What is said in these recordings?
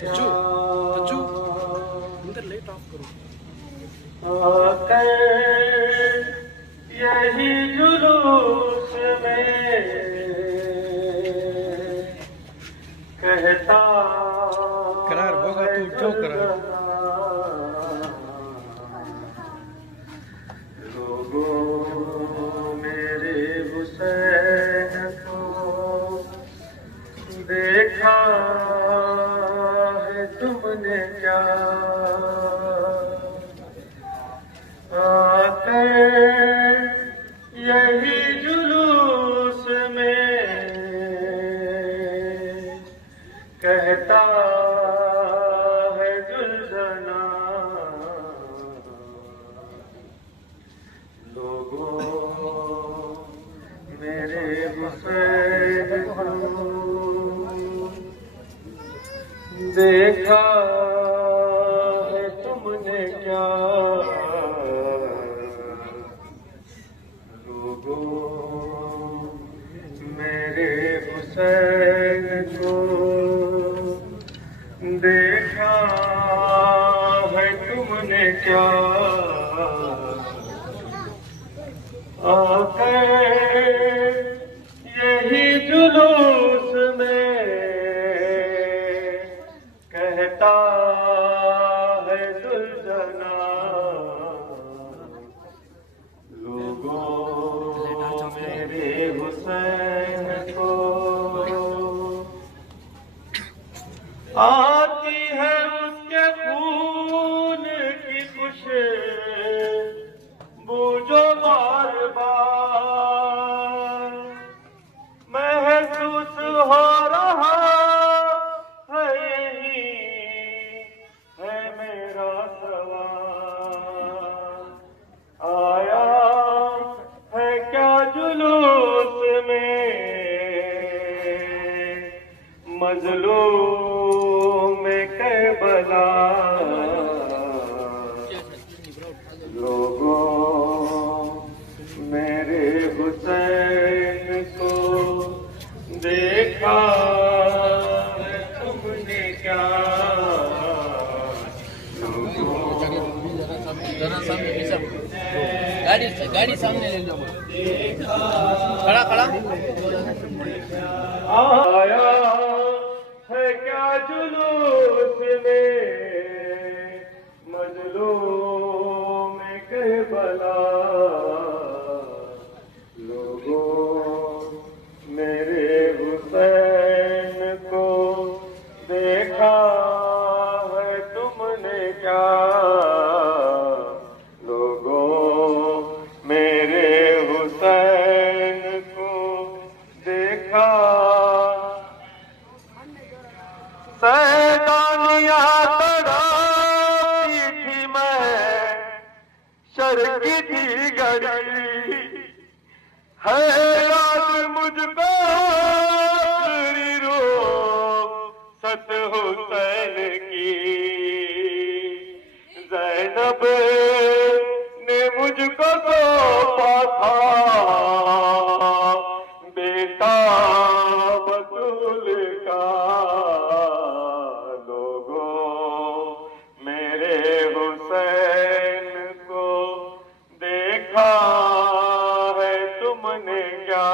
तज्जू तज्जू अंदर light of करो। आकर यही जुलूस में कहता करार होगा तू जो करार लोगों मेरे हुसैन को देखा है तुमने क्या आकर यही जुलूस में कहता है जुल्जना लोगों मेरे हुसैन को देखा है तुमने क्या मेरे हुसैन को देखा है तुमने क्या आकर यही जुलूस में कहता है दुल्हना लोगों मेरे हुसैन को आती है उसके खून की खुशबू जो बार बार महसूस हो रहा है यही है मेरा सवाल आया है क्या जुलूस में मजलूम में करबला लोगों मेरे हुसैन को देखा है तुमने क्या जरा सामने पीछे गाड़ी सामने ले लो खड़ा खड़ा आया है क्या जुलूस में मजलूम में करबला लोगों मेरे हुसैन को देखा है तुमने क्या लोगों मेरे हुसैन को देखा सैलानियां तड़ाती थी मैं शर की थी गड़ी है रात मुझको रो सत हुसैन की ज़ैनब ने मुझको सौंपा था बेटा बतूल का लोगों मेरे हुसैन को देखा है तुमने क्या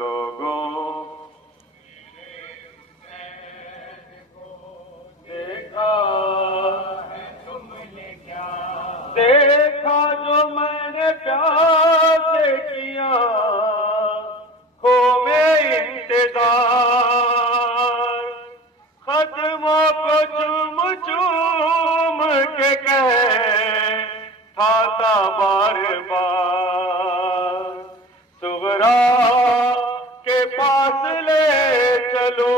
लोगों देखा है तुमने क्या देखा जो मैंने प्यार से किया हो में इंतजार कदमों को चूम चूम के कह था बार बार सुगरा के पास ले चलो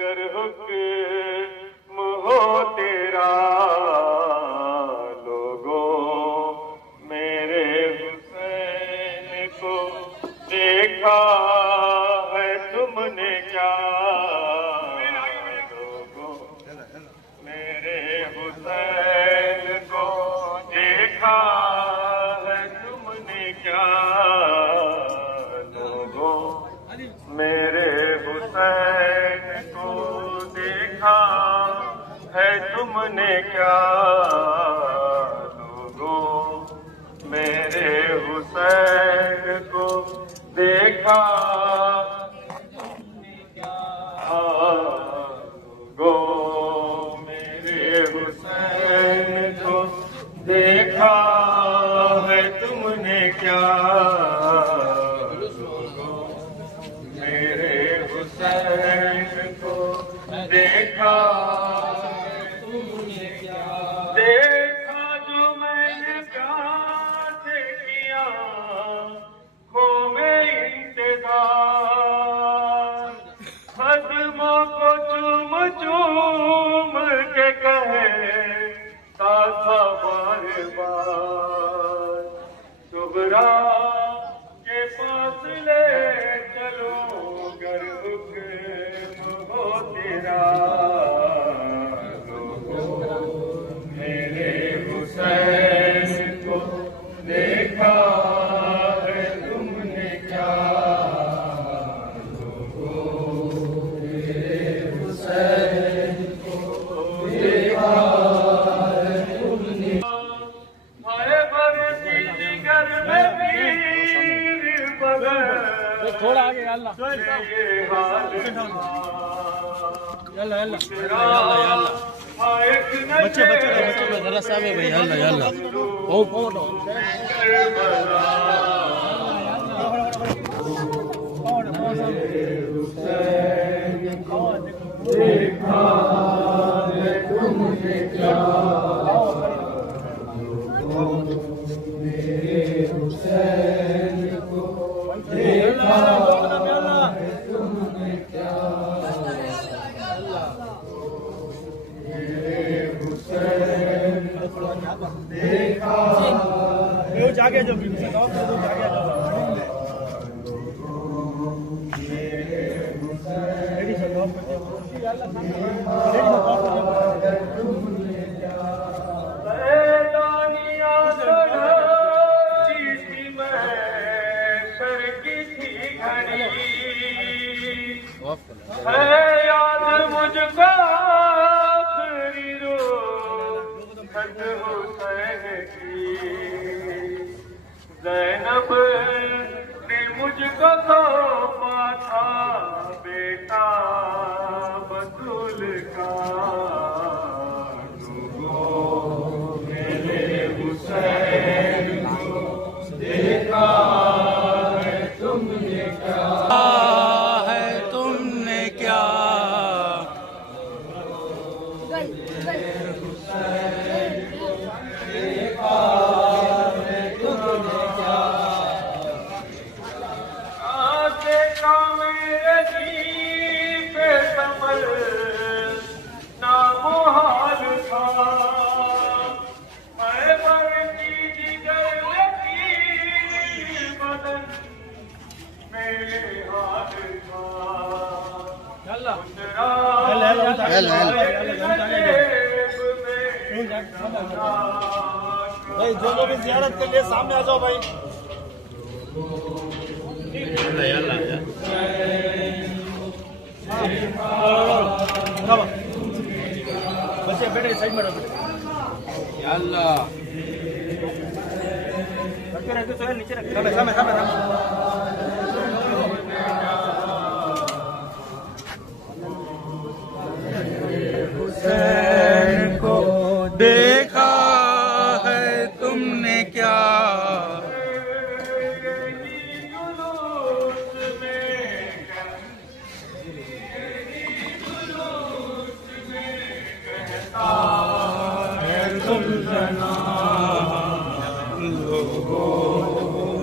गर हुक्म हो तेरा लोगों मेरे हुसैन को देखा है तुमने क्या लोगों मेरे हुसैन को देखा है तुमने क्या लोगों मेरे हुसैन को तुमने क्या लोगों मेरे हुसैन को देखा लोगों मेरे हुसैन को देखा है तुमने क्या मेरे हुसैन को देखा तुमने क्या देखा जो मैंने प्यार से किया हो में इंतजार कदमों को चूम चूम के कहे ताथा बार बार सुबरा के पास ले चलो गर हो तेरा मेरे हुसैन को देखा है तुमने क्या मेरे हुसैन को देखा है तुमने हरे बरसी जिगर में पीर बगल थोड़ा आगे अल्लाह ये हाल बच्चे जरा सा भाई अल्लाह अल्लाह देखा है तुमने क्या मेरे हुसैन को देखा है तुमने क्या मेरे हुसैन को देखा जागे जो जागे याद मुझको आखिरी रोज हुसैन की ज़ैनब ने मुझको सौंपा था बेटा बतूल का मेरे हुसैन को देखा है तुमने क्या नामुहाल था मैं बरती जिगर लगी बदन मेरे हाल था भाई जो लोग जियारत के लिए सामने आ जाओ भाई बच्चे बैठे साइड में रखो अल्लाह रखो तो नीचे रख सामने हुसैन को देखा है तुमने क्या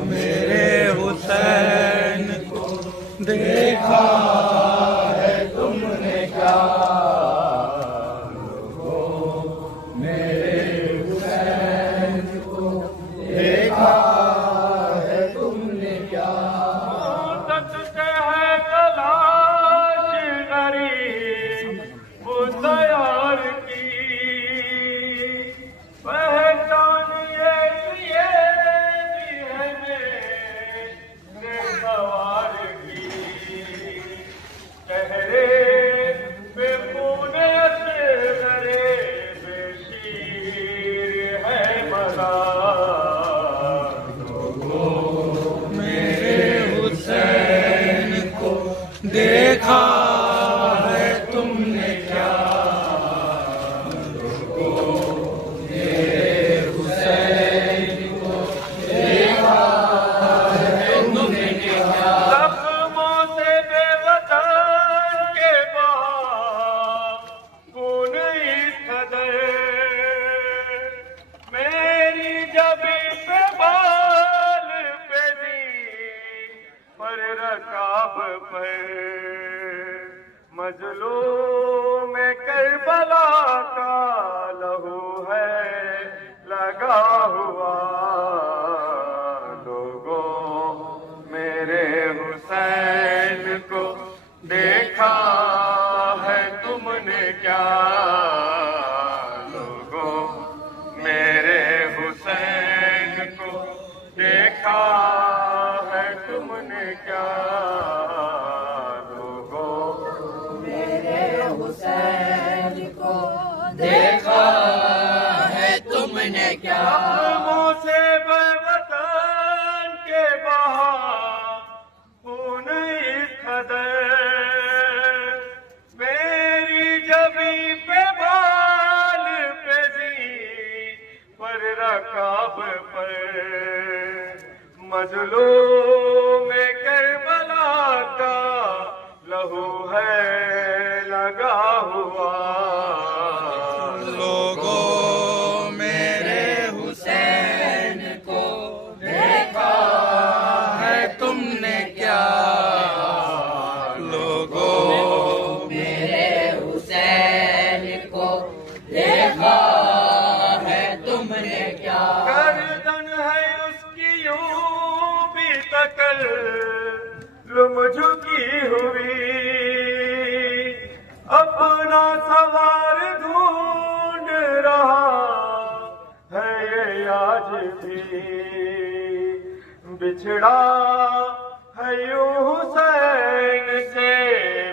मेरे हुसैन को देखा है तुमने क्या मेरे हुसैन को देखा है तुमने क्या से है तलाश गरीब वो तैयार की पहचान ये भी है मेरे सवार की चेहरे पे में करबला का लहू है लगा हुआ। लोगों मेरे हुसैन को देखा है तुमने क्या? लोगों मेरे हुसैन को देखा है तुमने क्या? देखा है तुमने क्या? मुँह से वतन के बहा खून इस कदर, मेरी जबी पे बाल पे जी पर रकाब पर मजलूम में करबला का लहू है लगा हुआ। लोगों मेरे हुसैन को देखा है तुमने क्या? लोगों मेरे हुसैन को देखा है तुमने क्या? गर्दन है उसकी यूं भी तकल्लुम झुकी हुई, अपना सवार ढूंढ रहा है ये आज भी। बिछड़ा है यूं हुसैन से,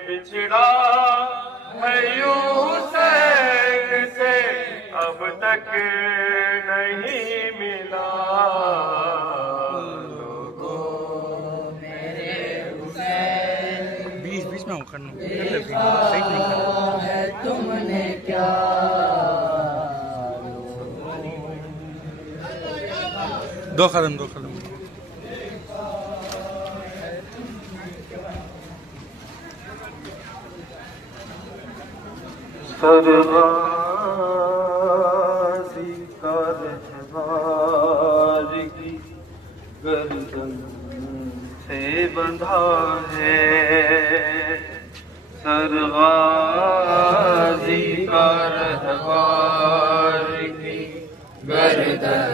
बिछड़ा है यूं हुसैन से, अब तक नहीं मिला। बीच में करना है तुमने क्या? दो कदम सरगाज़ी का रहवार की गर्दन से बंधा है। सरगाज़ी का रहवार की गर्दन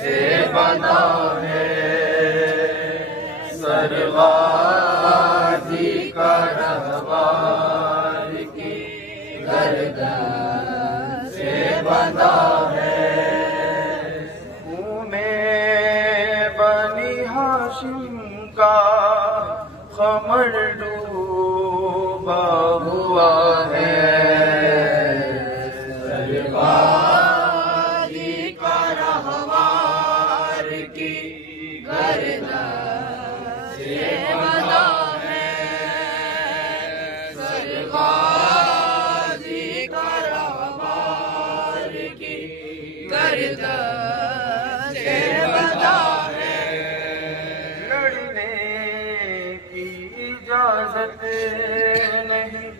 से बंधा है। सरगाज़ी का रहवार की गर्दन से बंधा है। खूने बनी हाशिम का खमर डूबा हुआ है। सरगाज़ी का रहवार की गर्दन से बंधा है। सरगाज़ी का रहवार की गर्दन से बंधा है। लड़ने की इजाजत नहीं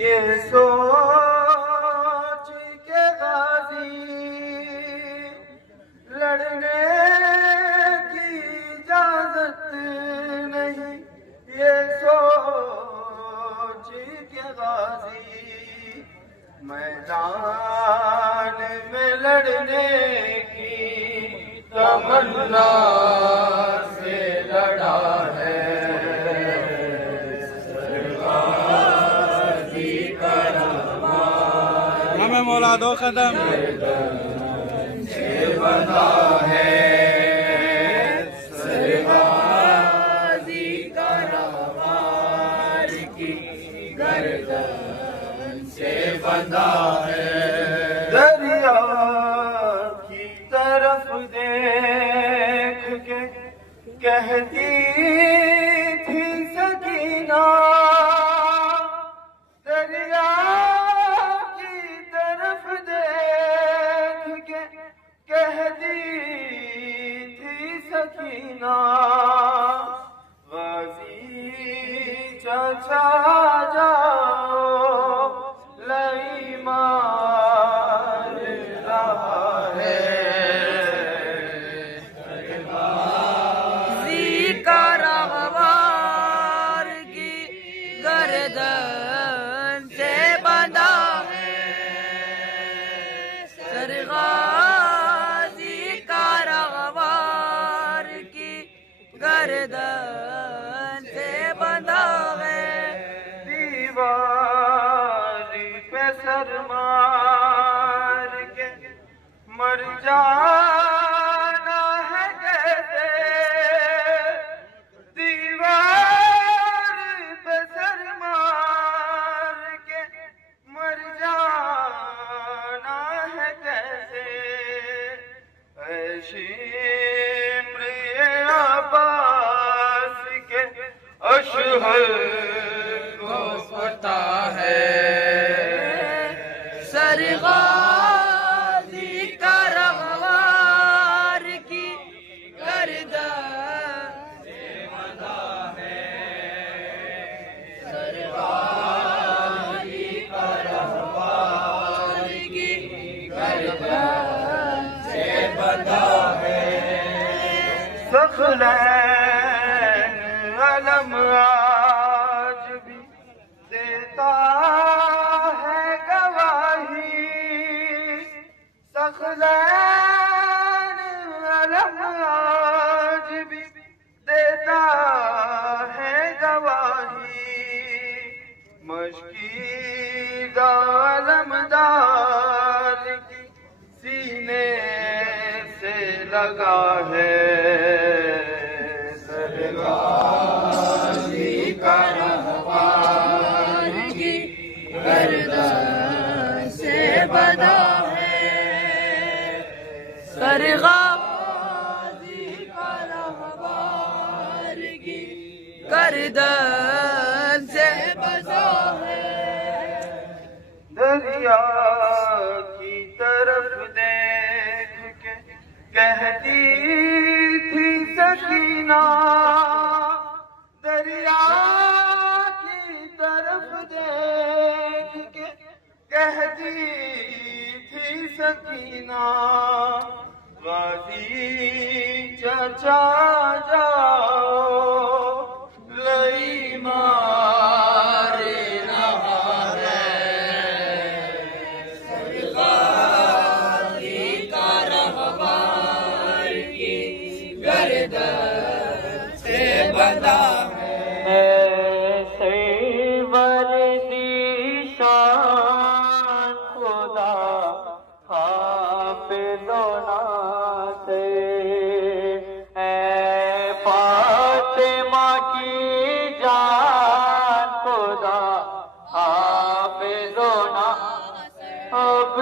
ये सोच के गाजी, लड़ने की इजाजत नहीं ये सोच के गाजी। मैदान में लड़ने की तमन्ना से लड़ा है। हमें मौला दो कदम से बंधा है। सरगाज़ी का रहवार की गर्दन से बंधा है। दरिया की तरफ देख के कहती थी सकीना, दरिया की तरफ देख के कहती थी सकीना। गाजी चाचा जाओ लई मार रहा है। सरगाज़ी का दीवारी पे सर मार के मर जाना है कैसे, दीवार पे सर मार के मर जाना है कैसे, ऐसी अब्बास के अशहर को पता है, सरगाजी का रखवार की गर्दन से बंधा है, सरगाजी का रखवार की गर्दन से बंधा है। सखलैन अलम आज भी देता है गवाही, सखलैन अलम आज भी देता है गवाही, मशकीदा अलमदार की सीने से लगा है, सरगाजी का रखवार की गर्दन से बंधा है, सरगाजी का रखवार की गर्दन से बंधा है। दरिया की तरफ देख के कहती थी सकीना, दरिया की तरफ देख के कहती थी सकीना, गाजी चचा जाओ लई मारे रहा है, सरगाजी का रखवार की गर्दन से बंधा है, ऐसे वर्दी शान खुदा हाफिज़ो नासे, ऐ फातिमा की जान खुदा हाफिज़ो नासे, अब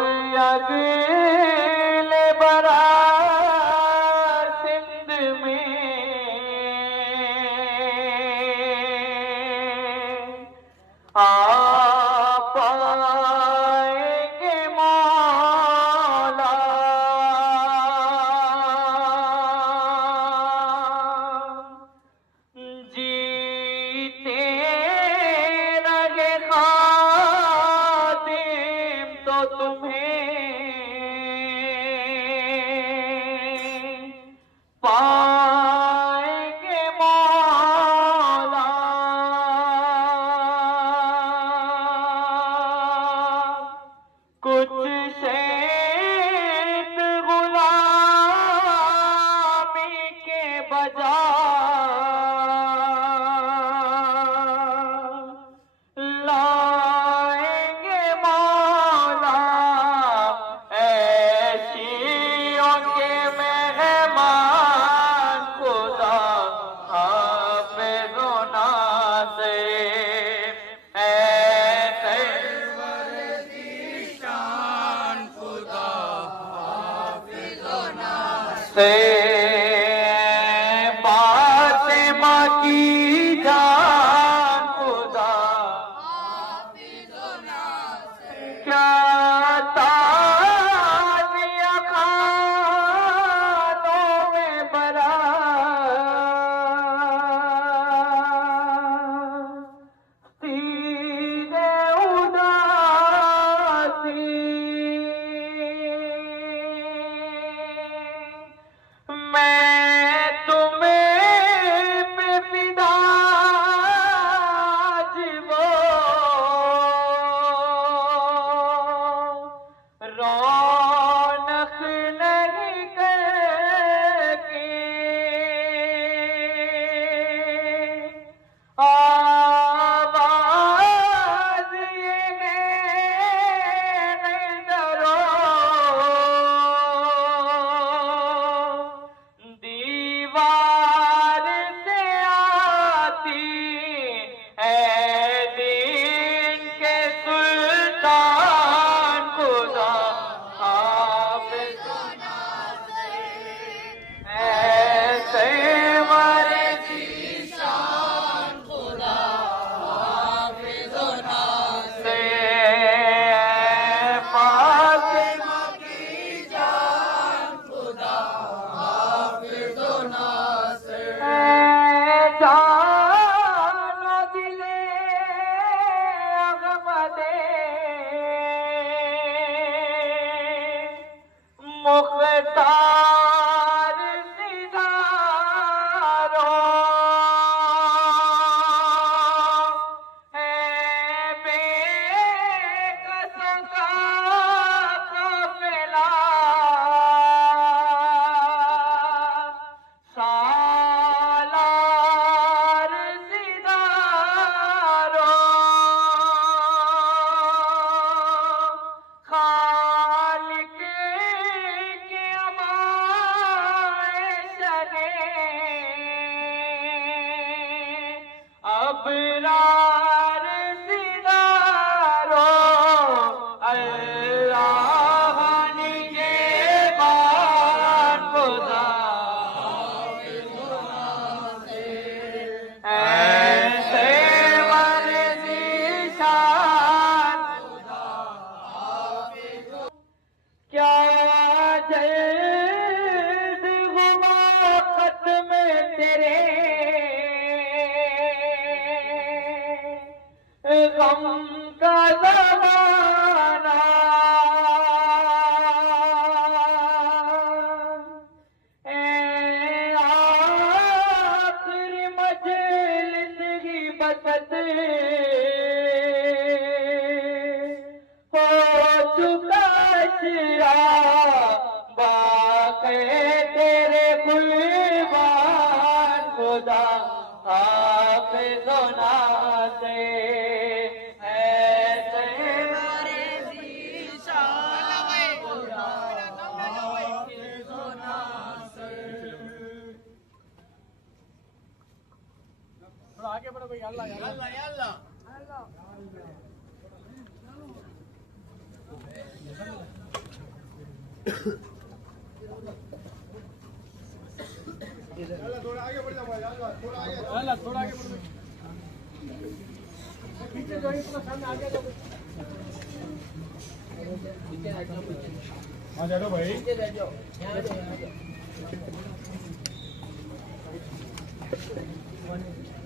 अगले बरार सिंध में आ पाएंगे मौला, जीते रहे खातिम तो तुम्हें पाएंगे मौला, कुछ शेख गुलामी के बजाय लाएंगे मौला, ऐशियों के मेहमान खुदा हाफिज़ो नासे, ऐसे से फातिमा की जान खुदा क्या ताज़िया खानों में बरात, सीने उदासी मैं तुम्हें पे फिदा जीवो, दे मुख्तार सिदारो है बेकसों का काफिला सालार सिदारो खालिक के अमाए सने अबरार सिदारो अल्लाह निगहबान खुदा ऐसे वर्जिशान क्या जल्द हुआ खत्म तेरे गम का ज़माना ए आखिरी मजलिस ही बसत हो चुका शिरा बाक़े तेरे कुर्बान खुदा हाफ़िज़ो नाज़े ऐसे थोड़ा आगे बढ़ो भाई। अल्लाह अल्लाह अल्लाह थोड़ा आगे बढ़ो। पीछे जो है थोड़ा सामने आगे जाओ। हाँ चलो भाई।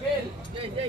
खेल जय जय जय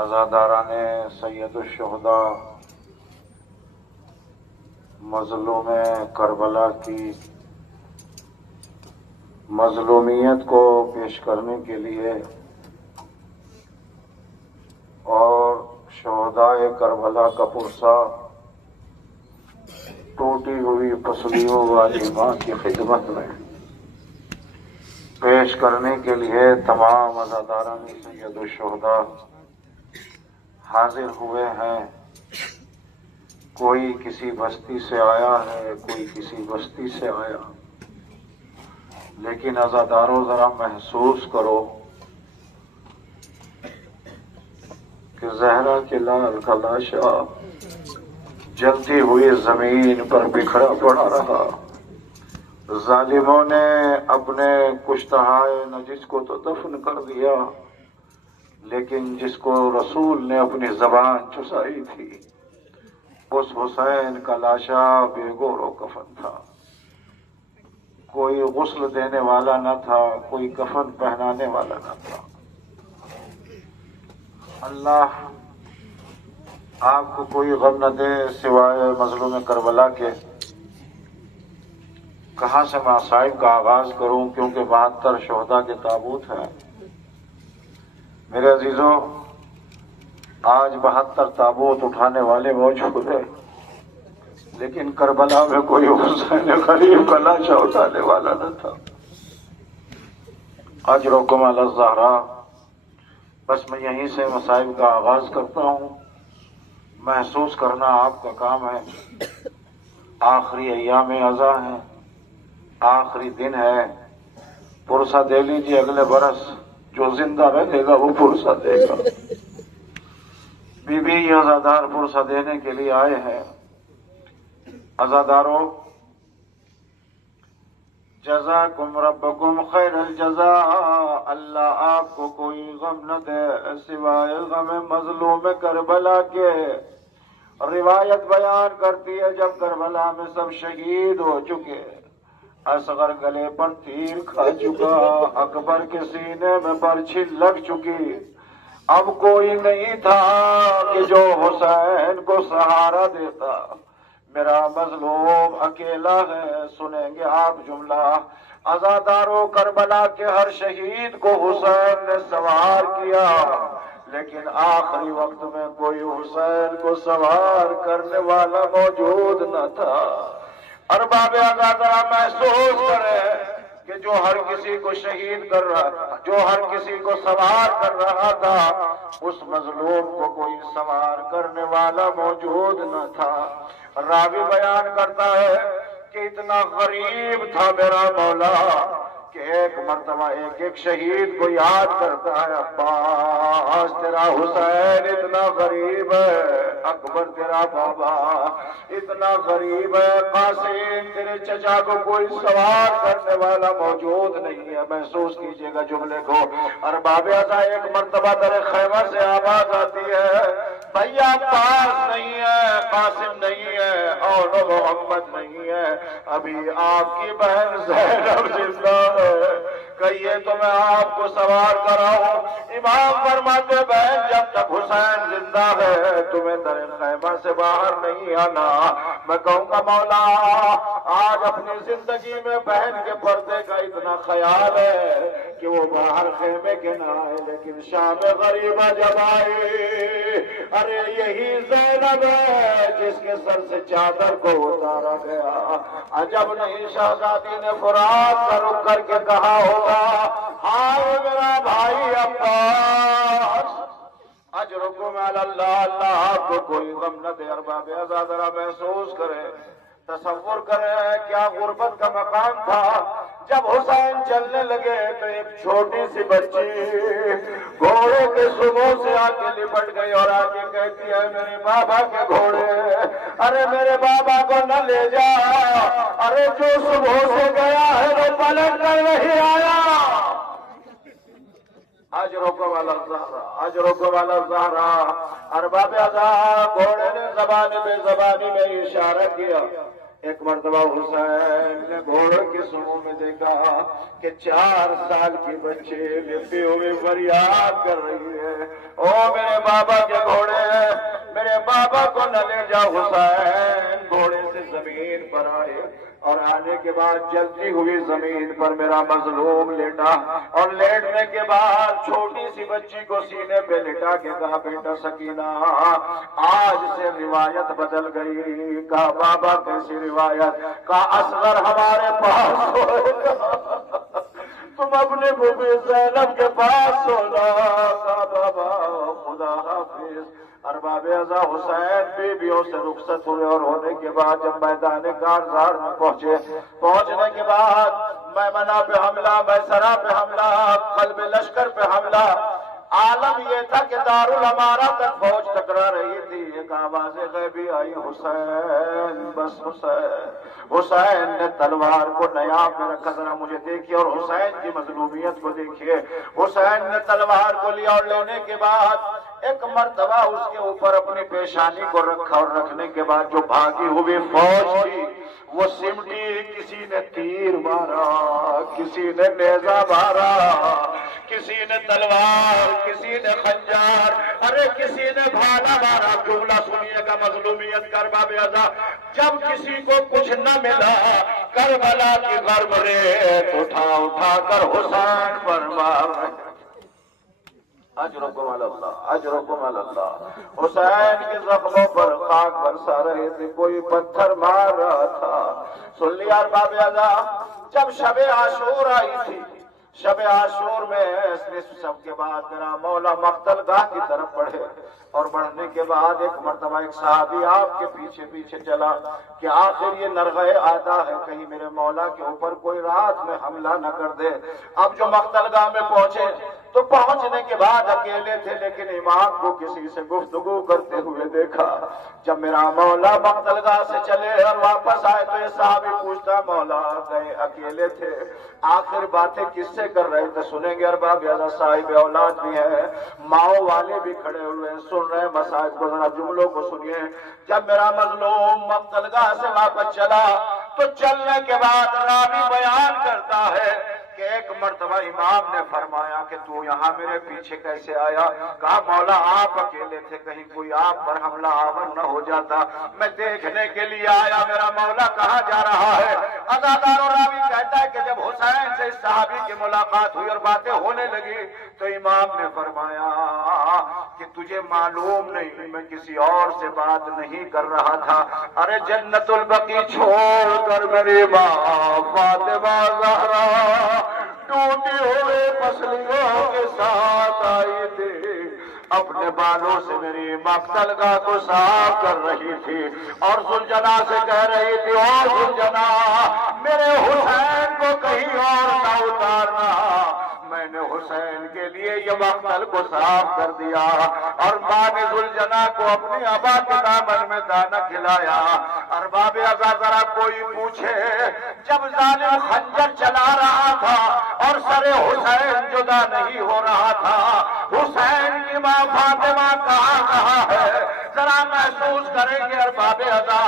अज़ादारान सैयदुश्शुहदा मज़लूम करबला की मज़लूमियत को पेश करने के लिए और शोहदाए करबला का पुरसा टूटी हुई पसलियों वाली माँ की खिदमत में पेश करने के लिए तमाम अज़ादारान सैयदुश्शुहदा हाजिर हुए हैं। कोई किसी बस्ती से आया है, कोई किसी बस्ती से आया, लेकिन अज़ादारों जरा महसूस करो कि ज़हरा के लाल का लाशा जलती हुई जमीन पर बिखरा पड़ा रहा। जालिमों ने अपने कुश्तहाए नजिस को तो दफन कर दिया, लेकिन जिसको रसूल ने अपनी जबान चुसाई थी उस हुसैन का लाशा बेगोरो कफन था। कोई गुस्ल देने वाला न था, कोई कफन पहनाने वाला न था। अल्लाह आपको कोई गम न दे सिवाय मजलूम करबला के। कहाँ से मैं साहिब का आगाज करूं, क्योंकि 72 शोहदा के ताबूत हैं। मेरे अजीजों, आज 72 ताबूत उठाने वाले मौजूद है, लेकिन करबला में कोई हुसैन गरीब का लाशा उठाने वाला न था। अजरुकुम अला ज़हरा। बस मैं यहीं से मसाइब का आगाज करता हूँ। महसूस करना आपका काम है। आखिरी अय्याम अज़ा है, आखिरी दिन है। पुरसा दे लीजिए, अगले बरस जो जिंदा रहेगा वो पुरसा देगा। बीबी अज़ादार पुरसा देने के लिए आए हैं। अज़ादारों, जज़ाकुम रब्बुकुम खैरल जज़ा। अल्लाह आपको कोई गम न दे सिवाय गम मज़लूम करबला के। रिवायत बयान करती है, जब करबला में सब शहीद हो चुके, असगर गले पर तीर खा चुका, अकबर के सीने में बर्छी लग चुकी, अब कोई नहीं था कि जो हुसैन को सहारा देता। मेरा मजलूम अकेला है। सुनेंगे आप जुमला। अज़ादारों, करबला के हर शहीद को हुसैन ने सवार किया, लेकिन आखिरी वक्त में कोई हुसैन को सवार करने वाला मौजूद न था। अरबाब अज़ादारा महसूस करें कि जो हर किसी को शहीद कर रहा था, जो हर किसी को सवार कर रहा था, उस मजलूम को कोई सवार करने वाला मौजूद न था। रावी बयान करता है कि इतना गरीब था मेरा मौला कि एक मर्तबा एक एक शहीद को याद करता है। अब्बास तेरा हुसैन इतना गरीब है, अकबर तेरा बाबा इतना गरीब है, कासिम तेरे चचा को कोई सवार करने वाला मौजूद नहीं है। महसूस कीजिएगा जुमले को। अरबाब अज़ा, एक मर्तबा तेरे खैमा से आवाज आती है, भैया अब्बास नहीं है, कासिम नहीं है और मोहम्मद नहीं है, अभी आपकी बहन ज़ैनब जिंदा है, कहिए तो मैं आपको सवार कराऊं। इमाम फरमाते, बहन जब तक हुसैन जिंदा है तुम्हें दर खैमा से बाहर नहीं आना। मैं कहूंगा मौला, आज अपनी जिंदगी में बहन के पर्दे का इतना ख्याल है कि वो बाहर खेमे के ना आए, लेकिन शाम गरीबा जब आई, अरे यही ज़ैनब है जिसके सर से चादर को उतारा गया। अजब नहीं शहजादी ने फुरात का रुख करके कहा होगा, हाय मेरा भाई अब्बास, अजरुकुम अल्लाह, अल्लाह आपको कोई गम न दे। अरबाब अज़ा जरा महसूस करे, तसव्वुर करे क्या गुर्बत का मकाम था। जब हुसैन चलने लगे तो एक छोटी सी बच्ची घोड़े के सुबह से आके लिपट गई और आके कहती है, मेरे बाबा के घोड़े, अरे मेरे बाबा को न ले जा, अरे जो सुबह से गया है वो पलट कर नहीं आया। अजरुकुम अला ज़हरा, अजरुकुम अला ज़हरा। अरबाब अज़ा, घोड़े ने ज़बानी बेज़बानी में इशारा किया। एक मर्तबा हुसैन ने घोड़े के सुबह में देखा कि 4 साल की बच्ची लिपटी हुई फरियाद कर रही है, ओ मेरे बाबा के घोड़े, मेरे बाबा को न ले जा। हुसैन घोड़े से जमीन पर आए और आने के बाद जलती हुई जमीन पर मेरा मजलूम लेटा और लेटने के बाद छोटी सी बच्ची को सीने पे लिटा के कहा, बेटा सकीना, आज से रिवायत बदल गई। कहा, बाबा कैसी रिवायत? कहा, असगर हमारे पास होगा, तुम अपने बीबी ज़ैनब के पास सोना। कहा, बाबा खुदा हाफिज। अरबाब अज़ा हुसैन बीबियों से रुखसत हुए और होने के बाद जब मैदान कारज़ार में पहुंचे, पहुंचने के बाद मैमना पे हमला, मैसरा पे हमला, क़ल्ब लश्कर पे हमला। आलम ये था कि दारुल अमारा तक फौज टकरा रही थी। एक आवाज़ गैबी आई, हुसैन, बस हुसैन। हुसैन ने तलवार को नयाब में रखा, जरा मुझे देखिए और हुसैन की मजलूमियत को देखिए। हुसैन ने तलवार को लिया और लेने के बाद एक मर्तबा उसके ऊपर अपनी पेशानी को रखा और रखने के बाद जो भागी हुई फौज थी वो सिमटी। किसी ने तीर मारा, किसी ने नेजा मारा, किसी ने तलवार, किसी ने खंजार, अरे किसी ने भाला मारा। जुमला सुनिएगा मजलूमियत करबाब अज़ा। जब किसी को कुछ न मिला, करबला की गर्म रेत उठा उठा कर हुसैन पर मार। अजरुकुम अल्लाह, अजरुकुम अल्लाह। हुसैन के जख्मों पर खाक बरसा रहे थे, कोई पत्थर मार रहा था। सुन लिया अरबाब अज़ा, जब शब आशूर आई थी, शब आशूर में सब के बाद मेरा मौला मख्तलगाह की तरफ बढ़े और बढ़ने के बाद एक मर्तबा एक सहाबी आपके पीछे पीछे चला कि आखिर ये नरग़े आता है, कहीं मेरे मौला के ऊपर कोई रात में हमला न कर दे। अब जो मख्तलगाह में पहुंचे तो पहुंचने के बाद अकेले थे, लेकिन इमाम को किसी से गुफ्तगू करते हुए देखा। जब मेरा मौला मख्तलगाह से चले और वापस आए तो ये साहबी पूछता, मौला गए अकेले थे, आखिर बातें किससे कर रहे थे? सुनेंगे अरबाब अज़ा साहिब औलाद भी है, माओ वाले भी खड़े हुए हैं, सुन रहे मसाइब को, जरा जुमलों को सुनिए। जब मेरा मजलूम मख्तलगाह से वापस चला तो चलने के बाद रावी बयान करता है कि एक मर्तबा इमाम ने फरमाया कि तू यहाँ मेरे पीछे कैसे आया? कहा मौला आप अकेले थे, कहीं कोई आप पर हमला आवर न हो जाता, मैं देखने के लिए आया। मेरा मौला कहाँ जा रहा है? अज़ादार और रावी कहता है कि जब हुसैन से इस सहाबी की मुलाकात हुई और बातें होने लगी तो इमाम ने फरमाया कि तुझे मालूम नहीं मैं किसी और से बात नहीं कर रहा था। अरे जन्नतुल बकी छोड़कर मेरी माँ फातिमा ज़हरा टूटी हुए पसलियों के साथ आई थी, अपने बालों से मेरी मख्तलगाह को साफ कर रही थी और सुलझना से कह रही थी, और सुलझना मेरे हुसैन को कहीं और ना उतारना। मैंने हुसैन के लिए ये मख्तल को साफ कर दिया और माँ ने सुलझना को अपनी अबा के दामन में दाना खिलाया। अरबाब अज़ा जरा कोई पूछे, जब जालिम खंजर चला रहा था और सरे हुसैन जुदा नहीं हो रहा था, हुसैन की माँ फातिमा कहाँ है? जरा महसूस करेंगे अरबाब अज़ा।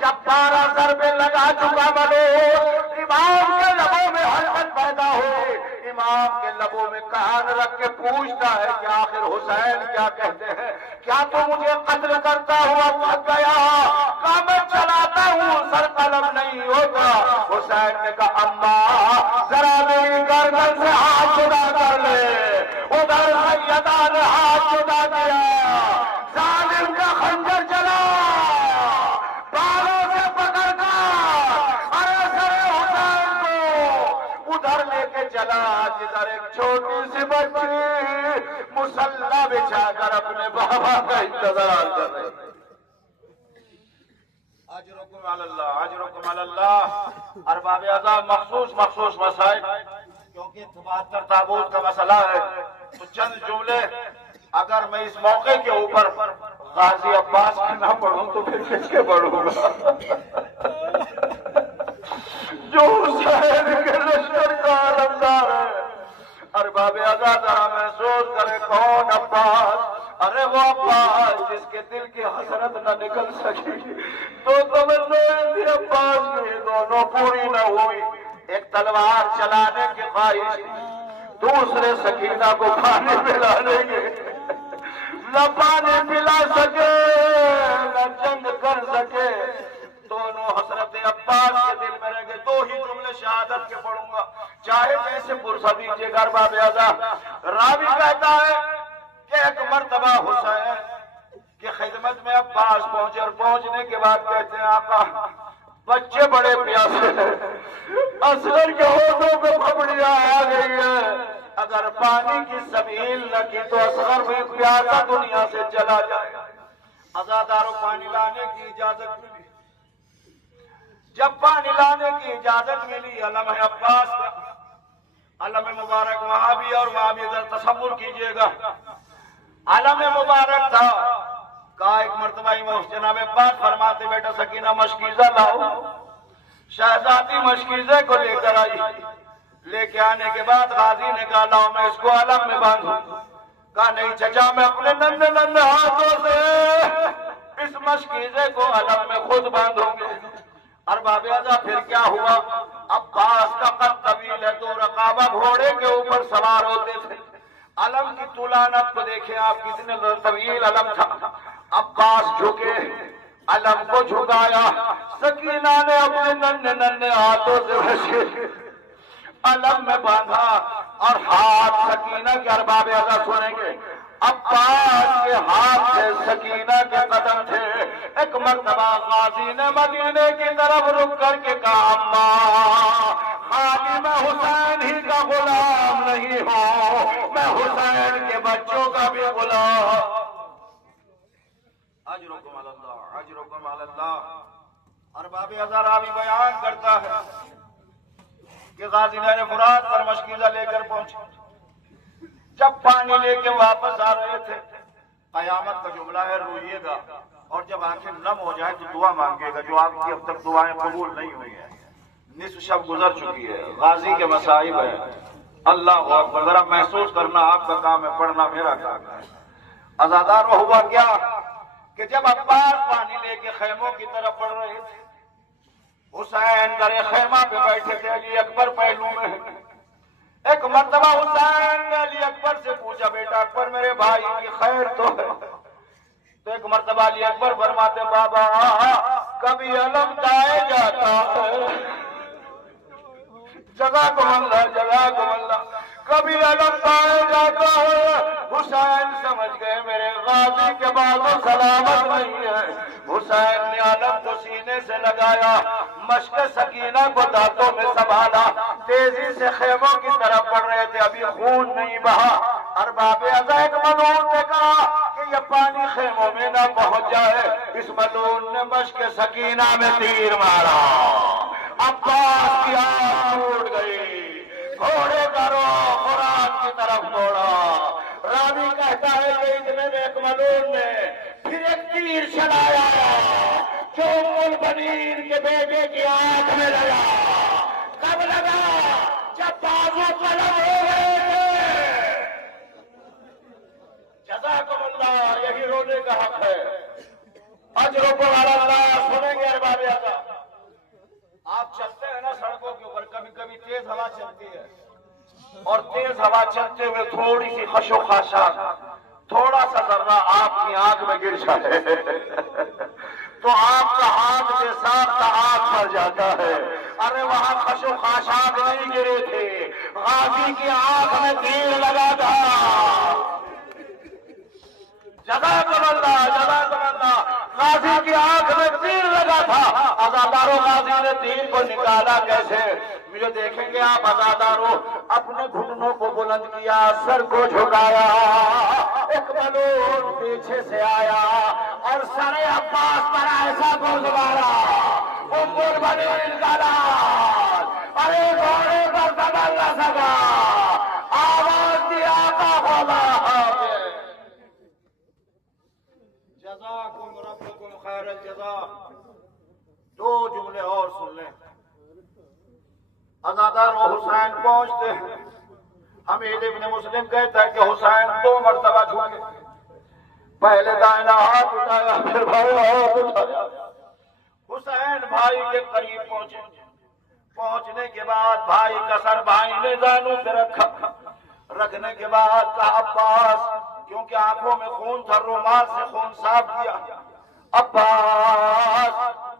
जब 12 ज़रबे लगा चुका बनो, इमाम के लबों में हलकत पैदा हुई, इमाम के लबों में कान रख के पूछता है कि आखिर हुसैन क्या कहते हैं? क्या तो मुझे कत्ल करता हुआ थक गया? कहा मैं चलाता हूँ, सर कलम नहीं होता। हुसैन ने कहा अम्मा जरा मेरी गर्दन से हाथ जुदा कर ले। उधर सैयदा ने हाथ जुदा किया, जालिम का खंजर चला, बालों से पकड़कर अरे सरे हुसैन को उधर लेके चला जिधर एक छोटी सी बच्ची मुसल्ला बिछाकर अपने बाबा का इंतजार कर रही। अजरुकुम अल्लाह, अजरुकुम अल्लाह। अरबाब अज़ा मखसूस मसाइल, क्योंकि 72 ताबूत का मसला है तो चंद जुमले अगर मैं इस मौके के ऊपर गाजी अब्बास का ना पढ़ूं तो फिर किसके पढ़ूंगा? जो हुसैन के लश्कर का आलमदार है। अरबाब अज़ा जरा महसूस करे, कौन अब्बास? अरे वो अब्बास जिसके दिल की हसरत न निकल सकी, तो तमन्नाएं अब्बास की दोनों पूरी न हुई। एक तलवार चलाने की ख्वाहिश, दूसरे सकीना को पानी पिलाने की, न पानी पिला सके न जंग कर सके, दोनों हसरत अब्बास के दिल में रह गए। 2 ही जुमले शहादत के पढ़ूंगा, चाहे जैसे पुरसा दीजिएगा। अरबाब अज़ा रावी कहता है कि एक मर्तबा हुसैन की खिदमत में अब्बास पहुंचे और पहुंचने के बाद कहते हैं आका बच्चे बड़े प्यासे हैं, असगर के होठों पे फबड़ियां आ गई है, अगर पानी की सबील न की तो असगर भी प्यासा दुनिया से चला जाए। अज़ादारों पानी लाने की इजाजत मिली। जब पानी लाने की इजाजत मिली, अलम है अब्बास का, अलम मुबारक वहां भी और वहां भी, इधर तसव्वुर कीजिएगा अलम मुबारक था। कहा एक मर्तबा जनाब अब्बास फरमाते बेटा सकीना मशकीजा लाओ। शहजादी मशकीजे को लेकर आई, लेके आने के बाद गाजी ने कहा लाओ मैं इसको अलम में बांधू। कहा नहीं चचा, मैं अपने नन्हे नन्हे हाथों से इस मशकीजे को अलम में खुद बांधूंगे। अरबाब अज़ा फिर क्या हुआ? अब्बास का कद तवील है तो रकाबा घोड़े के ऊपर सवार होते थे। अलम की तुलानत को देखें आप, कितने तवील अलम था। अब्बास झुके, अलम को झुकाया, सकीना ने अपने नन्हे नन्हे हाथों से अलम में बांधा और हाथ सकीना के, अरबाब अज़ा सुनेंगे, अब्बास के हाथ से सकीना के कदम थे। एक मर्तबा गाजी ने मदीने की तरफ रुक करके कहा, अम्मा खाली मैं हुसैन ही का गुलाम नहीं हूं, मैं हुसैन के बच्चों का भी गुलाम। अजरुकुम अल्लाह, अजरुकुम अल्लाह। और बाबी हज़ारावी बयान करता है कि गाजी ने फुरात पर मशकीज़ा लेकर पहुंचे। जब पानी लेके वापस आ रहे थे, कयामत का जुमला है, रोइएगा और जब आंखें नम हो जाए तो दुआ मांगेगा, जो आपकी अब तक दुआएं कबूल नहीं हुई है। निस्फ शब गुजर चुकी है, गाजी के मसाइब है। अल्लाह अकबर, जरा महसूस करना आपका काम है, पढ़ना मेरा काम है। अज़ादारों, हुआ क्या कि जब अब्बास पानी लेके खैमों की तरफ बढ़ रहे थे, हुसैन दरे खैमा पे बैठे थे, अली अकबर पहलू में। एक मर्तबा हुसैन ने अली अकबर से पूछा, बेटा अकबर मेरे भाई की खैर तो है? तो एक मर्तबा अली अकबर फरमाते, बाबा कभी अलम गाए जाता है, जगह को मल्ला, कभी अलम गाए जाता है। हुसैन समझ गए मेरे गाजी के बाद सलामत नहीं है। हुसैन ने अलम को सीने से लगाया, मश्क सकीना को दांतों में संभाला, तेजी से खेमों की तरफ बढ़ रहे थे, अभी खून नहीं बहा। अरबाब अज़ैक मलून ने कहा कि यह पानी खेमों में न पहुंच जाए। इस मलून ने मश्क सकीना में तीर मारा, अब्बास की आंख टूट गई, घोड़े का रुख फुरात की तरफ मोड़ा। रावी कहता है कि इतने में एक मलून ने फिर एक तीर चलाया जो उम्मुल बनीन के बेटे की आंख में लगा। कब लगा? जब बाजू कलम हो गए थे। जज़ाकुमुल्लाह, यही रोने का हक है। अजरुकुम अल्लाह। सुनेंगे अरबाब आज़ा, आप चलते हैं ना सड़कों के ऊपर, कभी कभी तेज हवा चलती है और तेज हवा चलते हुए थोड़ी सी खशो खाशात, थोड़ा सा जर्रा आपकी आंख में गिर जाए तो आपका हाथ के साथ आंख भर जाता है। अरे वहां खशो खाशात नहीं गिरे थे, गाजी की आंख में तीर लगा था। जज़ाकुमुल्लाह, जज़ाकुमुल्लाह। गाजी की आंख में तीर लगा था। अज़ादारों, गाजी ने तीर को निकाला कैसे? मुझे देखेंगे आप अज़ादारों, अपने घुटनों को बुलंद किया, सर को झुकाया, एक मलून पीछे से आया और सरे अब्बास पर ऐसा गोद मारा, उम्मुल बनीन का लाल। अरे घोड़े पर संभल न सका, आवाज दिया का होगा। जज़ाकुम रब्बुकुम खैरल जज़ा। दो जुमले और सुन लें। अज़ादारों, हुसैन पहुंचते हैं। हमीद इब्न मुस्लिम कहता है कि हुसैन 2 मरतबा झुके, पहले दाहिना हाथ उठाया, फिर बायां हाथ उठाया। हुसैन भाई के करीब पहुंचे। पहुंचने के बाद भाई का सर भाई ने दानों पे रखा। रखने के बाद कहा, अब्बास, क्योंकि आंखों में खून था, रुमाल से खून साफ किया, अब्बास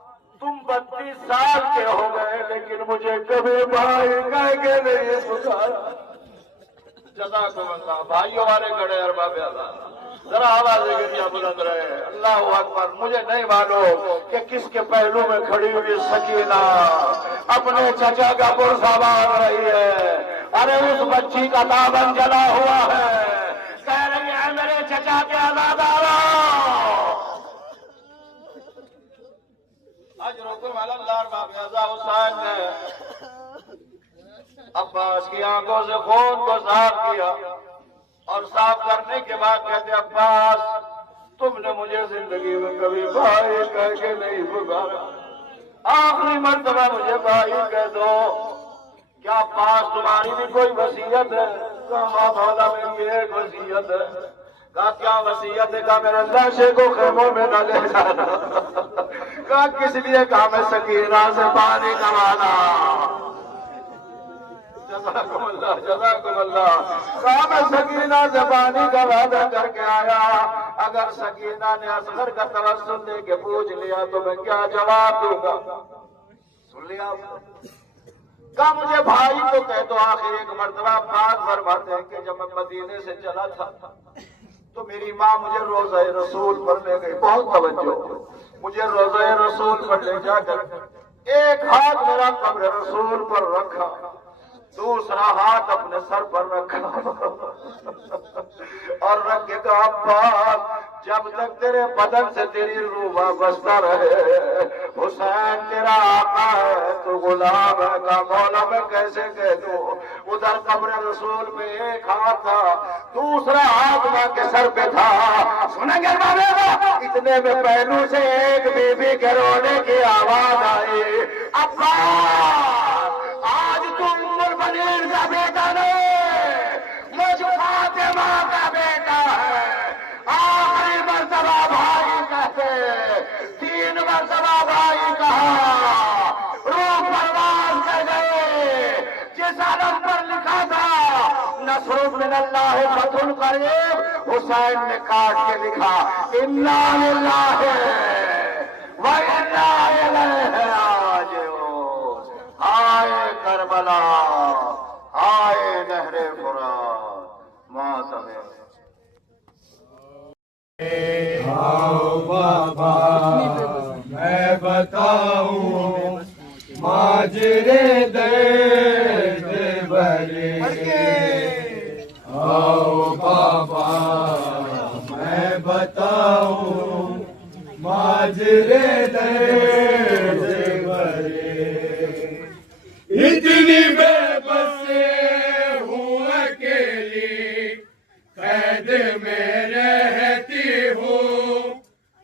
तुम 32 साल के हो गए लेकिन मुझे कभी भाई कह के नहीं पुकारा। जज़ाकुमुल्लाह। भाइयों वाले खड़े अरबाब अल्लाह, जरा आवाज गिरिया बुलंद रहे। अल्लाह अकबर। मुझे नहीं मालूम कि किसके पहलू में खड़ी हुई सकीना अपने चचा का पुरसा बांध रही है। अरे उस बच्ची का दामन जला हुआ है, कह रही है मेरे चचा के अज़ादारों। अजरुकुम अल्लाह। अरबाब अज़ा, हुसैन ने अब्बास की आंखों से खून को साफ किया और साफ करने के बाद कहते, अब्बास तुमने मुझे जिंदगी में कभी भाई कह के नहीं पुकारा, आखिरी मर्तबा मुझे भाई कह दो। क्या अब्बास तुम्हारी भी कोई वसीयत है? कहा, मौला मेरी एक वसीयत है। कहा, क्या वसीयत है? कहा, मेरे लाशे को खेमों में न ले जाना। कहा, किस लिए? कहा, मैं सकीना से पानी कमाना। जज़ाकुमुल्लाह, जज़ाकुमुल्लाह। कहा, मैं सकीना से पानी का वादा करके आया, अगर सकीना ने असगर का तवस्सुल दे के पूछ लिया तो मैं क्या जवाब दूंगा? सुन लिया? कहा, मुझे भाई तो कह दो। आखिर एक मर्तबा बात फरमाते हैं कि जब मैं मदीने से चला था तो मेरी माँ मुझे रोज़ा रसूल पर ले गई। बहुत तवज्जो, मुझे रोज़ा रसूल पर ले जाकर एक हाथ मेरा कब्र रसूल पर रखा, दूसरा हाथ अपने सर पर रखा और रख के कहा, अब्बास जब तक तेरे बदन से तेरी रूह वाबस्ता रहे, हुसैन तेरा आका है तो गुलाम है का मौला मैं कैसे कह दूं। उधर कब्र रसूल में एक हाथ था, दूसरा हाथ मां के सर पे था। सुनेंगे इतने में पहलू से एक बीबी के रोने की आवाज आई, अब्बास आज तुम मुरबनीर का बेटा नहीं, मुझ फातिमा का बेटा है। आखिरी मर्तबा भाई कहते, 3 मर्तबा भाई कहा, रूह परवाज कर गए। जिस आलम पर लिखा था नसरुम मिनल्लाह फतहुन करीब, हुसैन ने काट के लिखा इन्ना लिल्लाहि व इन्ना इलैहि राजिऊन। आए करबला, आए नहरे फुरात, मातम आओ बाबा मैं बताऊं माजरे दर्द भरे। आओ बाबा मैं बताऊं माजरे दर्द भरे। इतनी बेबस हूँ अकेली, कैद में रहती हूँ,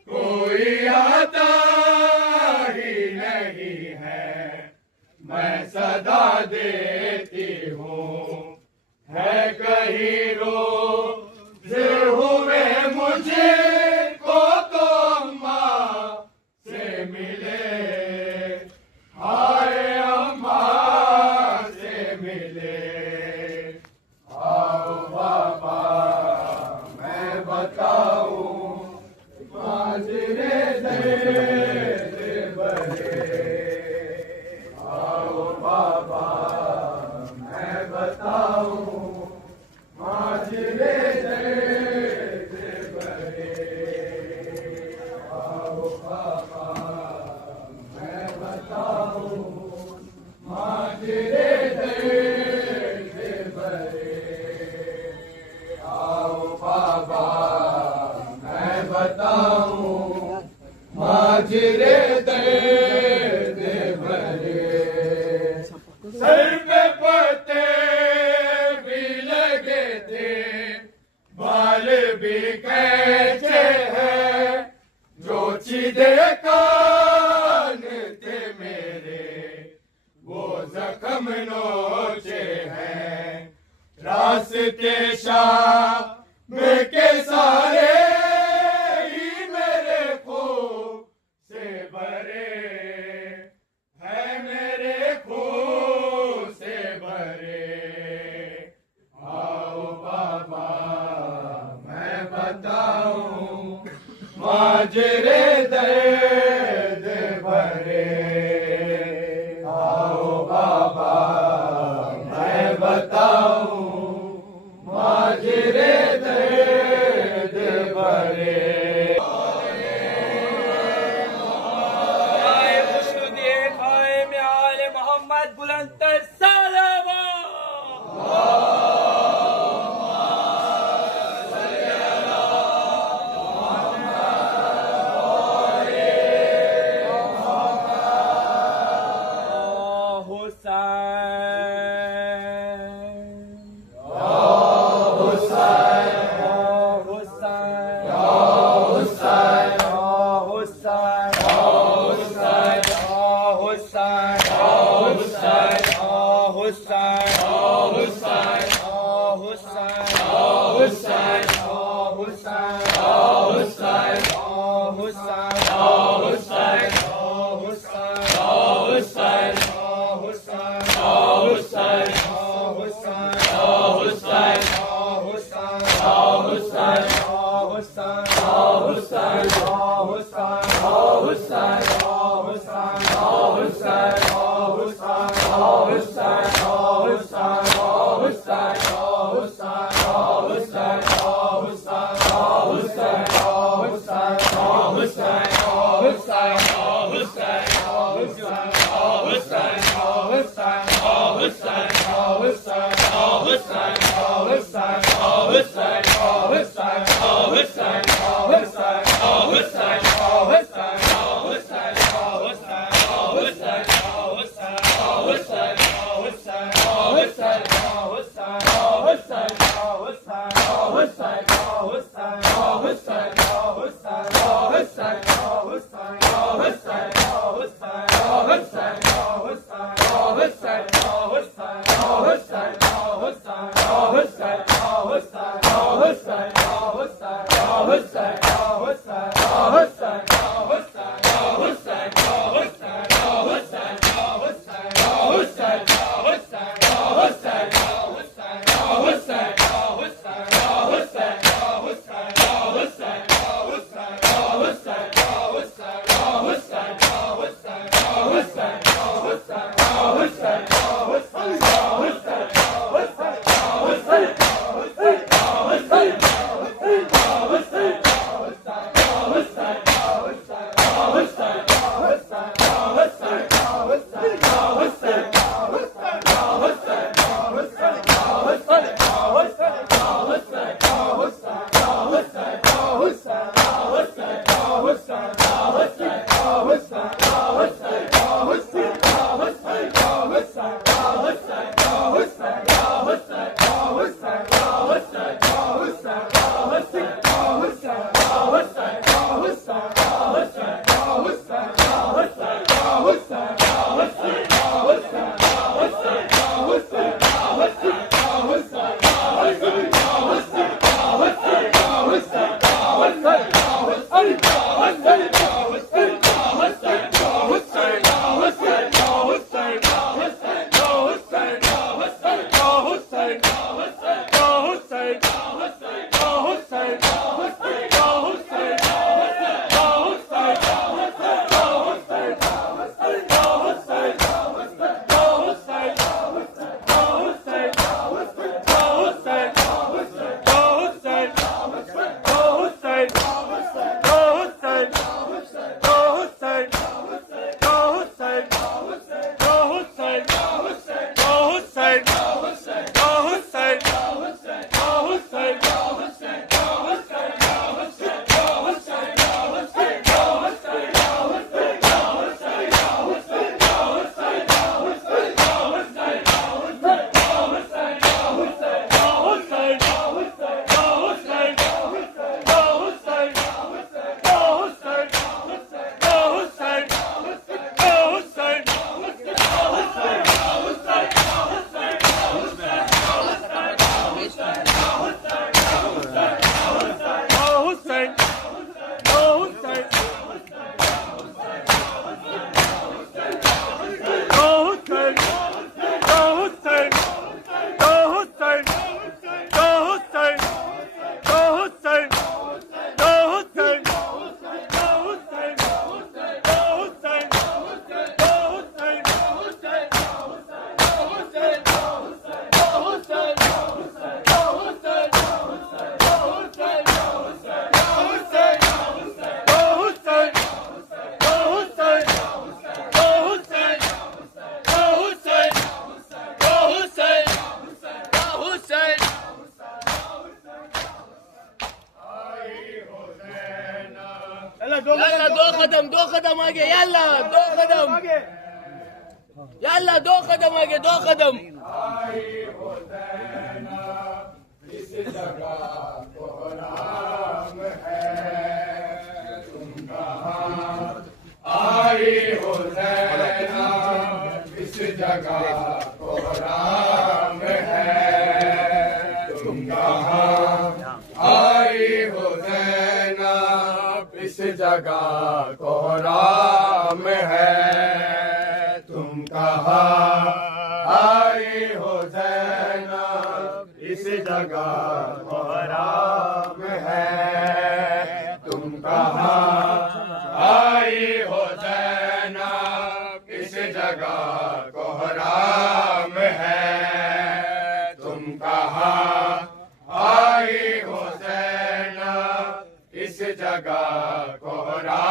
कोई आता ही नहीं है, मैं सदा देती हूँ। है कहीं रोज हुए मुझे को तो अम्मा से मिले, हाय अम्मा से मिले। आओ बाबा मैं बताऊं माजरे दर्द भरे। आओ बाबा मैं बताऊं माजरे दर्द भरे। आओ बाबा मैं बताऊं माजरे दर्द भरे। आओ बाबा मैं बताऊं माजरे दर्द भरे। सर पे पत्ते भी लगे थे, बाल भी कैसे हैं, जो सीधे कान थे मेरे वो जख्म नोचे हैं। रास्ते शाम के सारे ही मेरे खून से भरे है, मेरे खून से भरे। आओ बाबा मैं बताऊं माजरे दर्द भरे। आओ बाबा मैं बताऊं माजरे दर्द भरे। मोहम्मद बुलंद सलावा। Hussein, दो कदम आगे यल्ला दो कदम यल्ला दो कदम आगे दो कदम इस जगह कोहराम है तुम कहाँ आई हो ज़ैना इस जगह कोहराम है तुम कहाँ आई हो ज़ैना इस जगह कोहराम है तुम कहाँ आई हो ज़ैना इस जगह कोहराम है तुम कहाँ आई हो ज़ैना इस जगह कोहराम है तुम कहाँ आई हो ज़ैना इस जगह कोहराम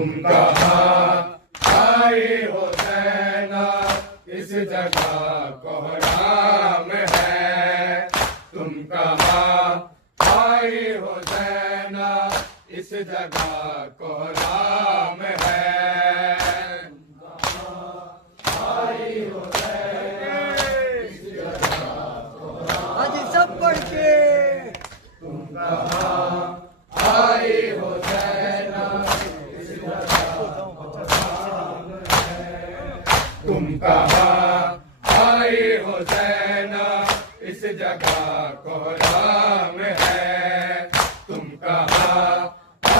तुम कहाँ आई हो ज़ैना, इस जगह कोहराम है। तुम कहाँ आई हो ज़ैना, इस जगह कोहराम है। हाजी सब पढ़ के आई हो ज़ैना, तुम कहाँ आई हो ज़ैना, इस जगह कोहराम है। तुम कहाँ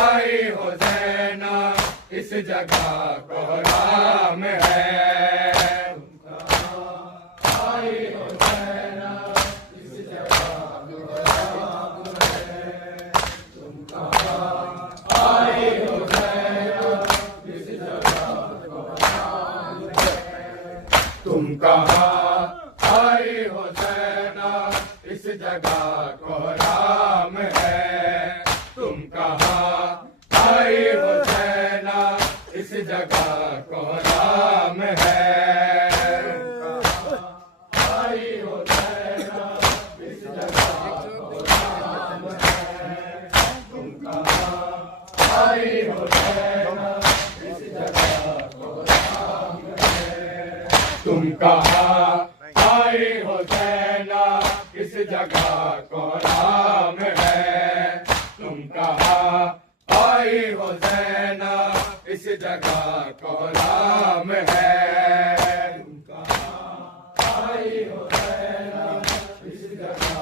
आई हो ज़ैना, इस जगह कोहराम है। तुम कहाँ आई हो ज़ैना, इस जगह कोहराम है। तुम कहाँ आई हो ज़ैना, इस जगह कोहराम है। आई हो ज़ैना, इस जगह कोहराम है। तुम कहाँ आई हो ज़ैना, इस जगह कोहराम है। तुम कहाँ आई हो ज़ैना, इस जगह कोहराम है। तुम कहाँ आई हो ज़ैना, इस जगह कोहराम है। तुम कहाँ आई हो ज़ैना, इस जगह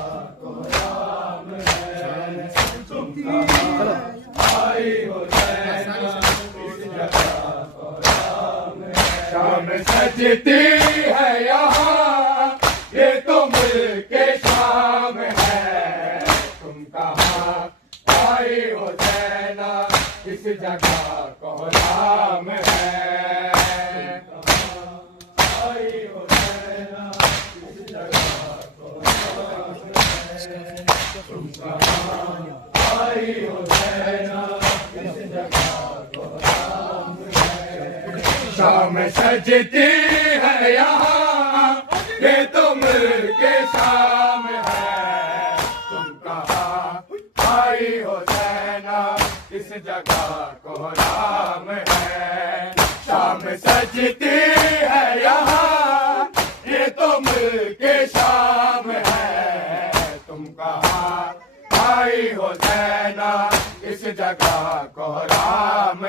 कोहराम है। तुम कहाँ आई हो ज़ैना, इस जगह कोहराम है। शाम सजती है यहाँ, ये तो मुल्क शाम है। तुम कहाँ आई हो ज़ैना, इस जगह कोहराम है। आई हो ज़ैना, इस जगह कोहराम है। तुम कहाँ आई हो ज़ैना, इस जगह कोहराम है। शाम सजती है यहाँ, ये तो मुल्क शाम है। तुम कहाँ आई हो ज़ैना, इस जगह कोहराम है। शाम सजती है यहाँ, ये तो मुल्क शाम है। तुम कहाँ आई हो ज़ैना, इस जगह कोहराम है।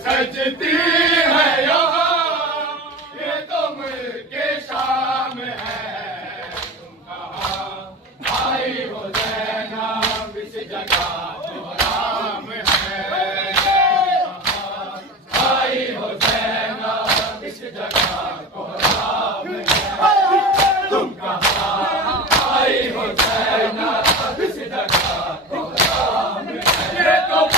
सजती है यहाँ ये तुम के शाम है तुम कहाँ आई हो ज़ैनब इस जगह तो राम है आई हो ज़ैनब इस जगह तो राम है तुम कहाँ आई हो ज़ैनब इस जगह तो राम है ये तो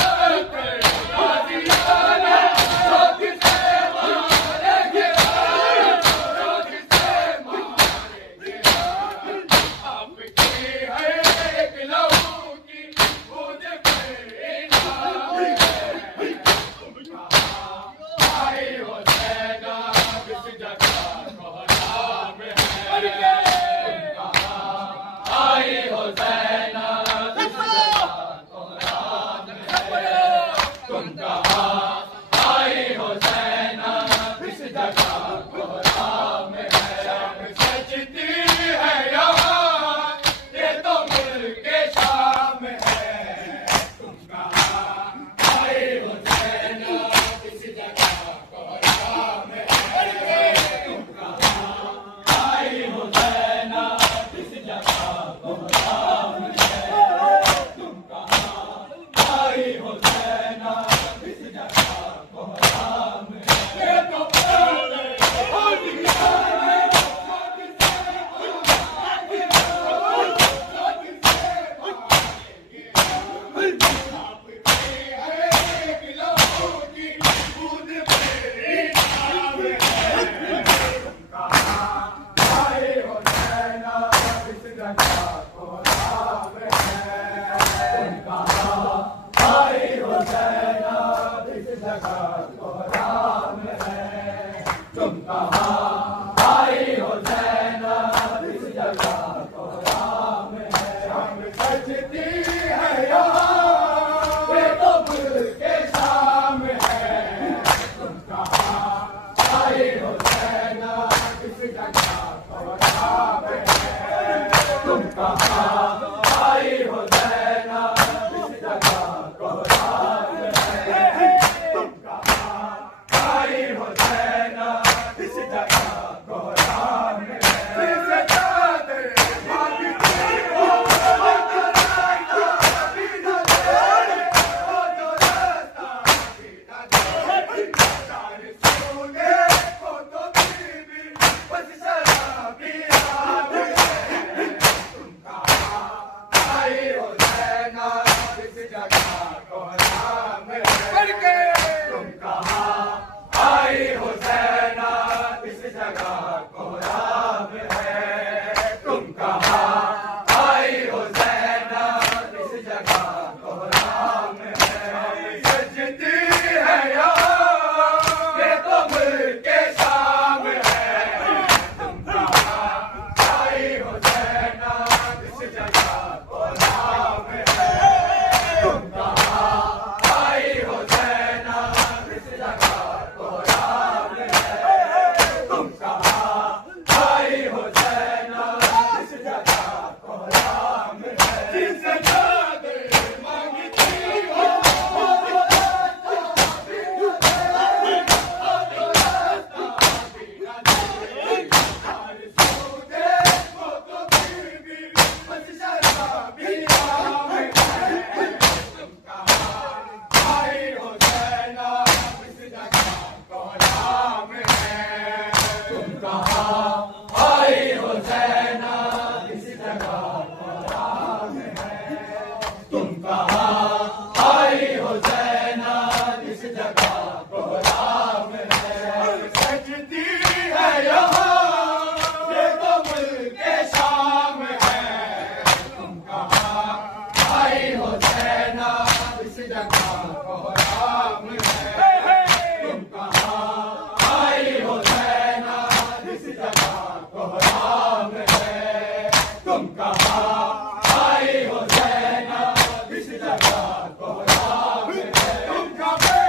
कोहराम है, तुम कहाँ आई हो ज़ैनब इस जगह कोहराम है, तुम कहाँ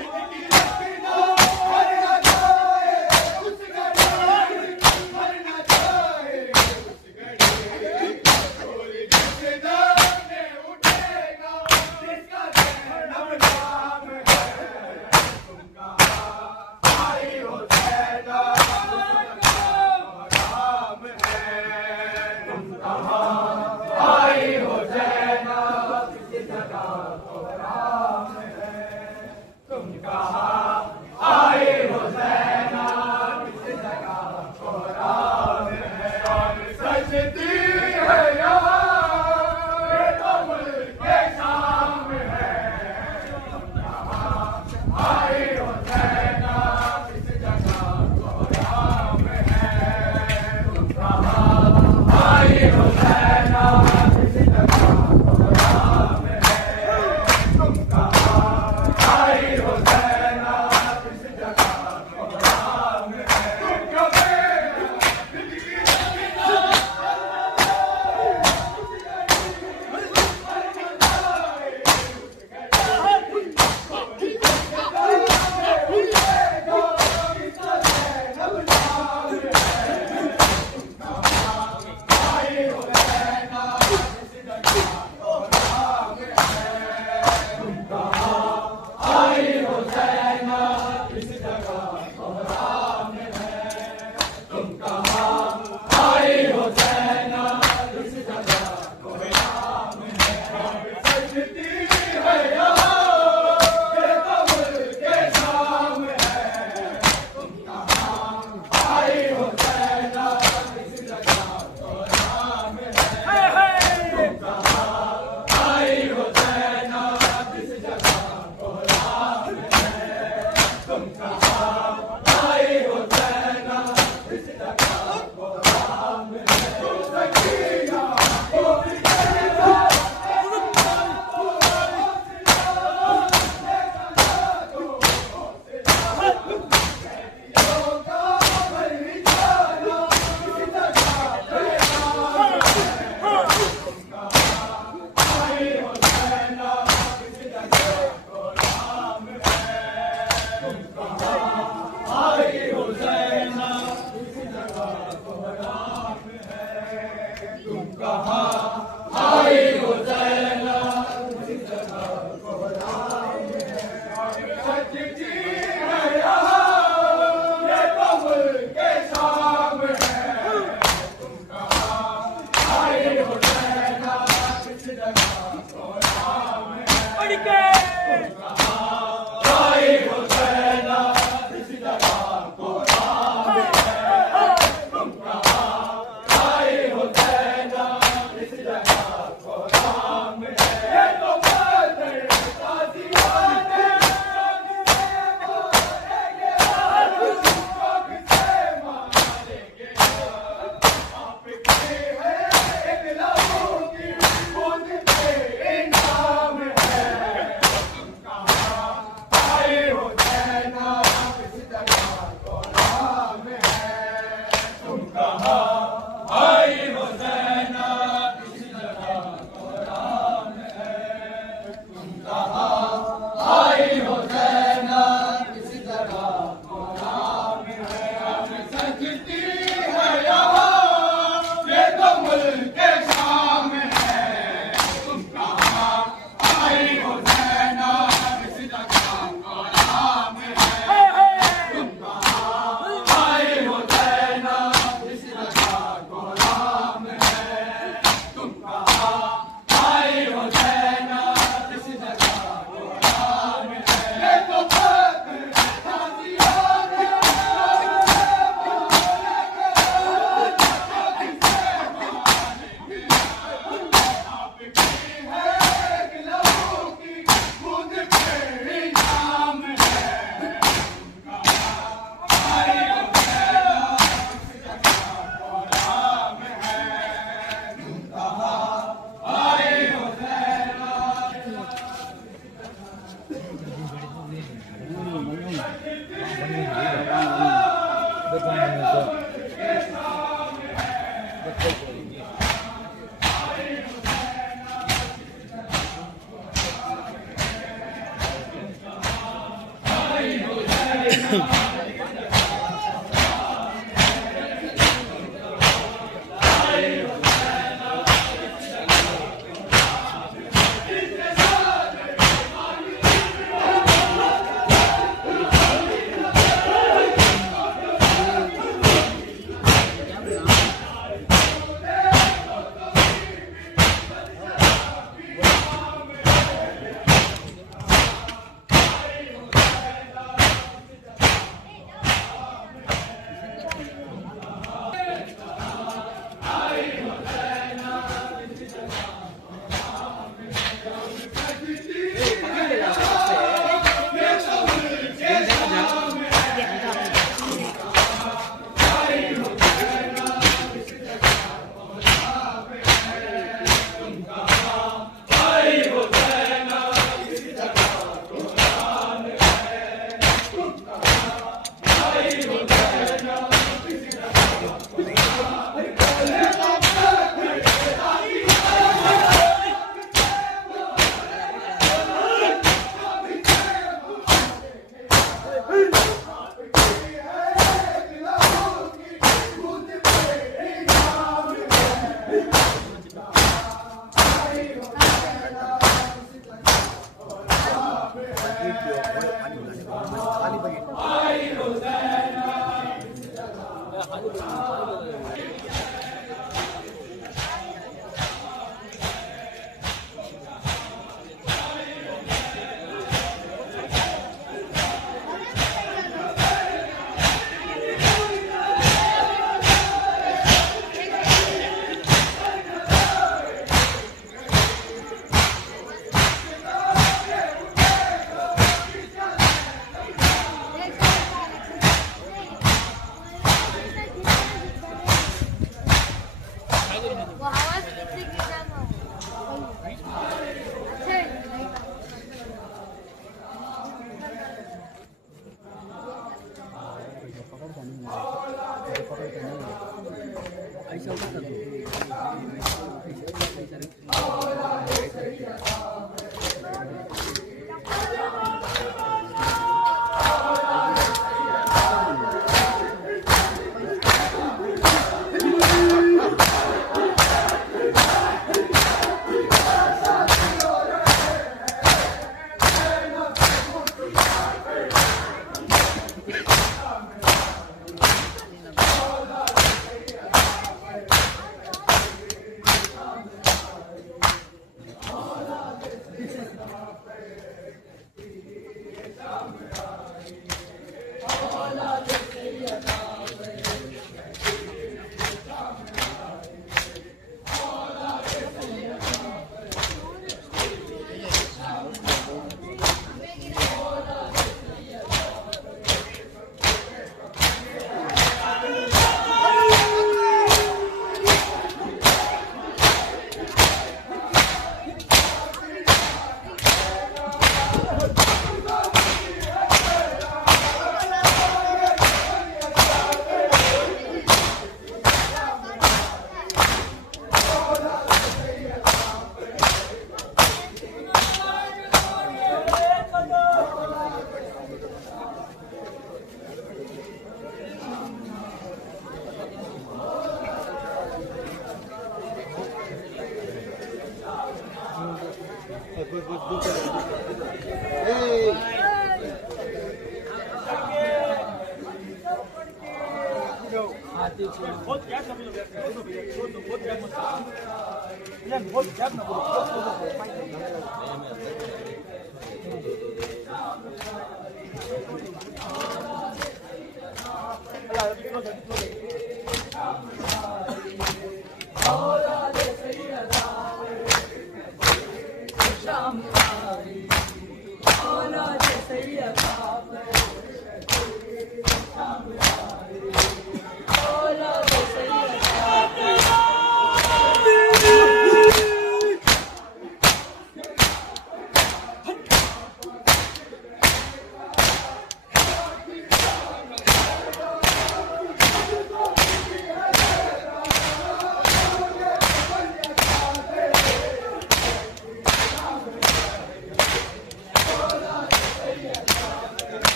इनकी रखना मर न जाए उस घड़ी, मर न जाए उस घड़ी, चोरी जिस दाने उठेगा जिसका ज़ैनब नाम है, तुम कहाँ आई हो ज़ैनब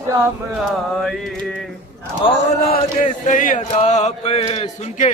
शाम आई औलाद सैयदा पे सुन के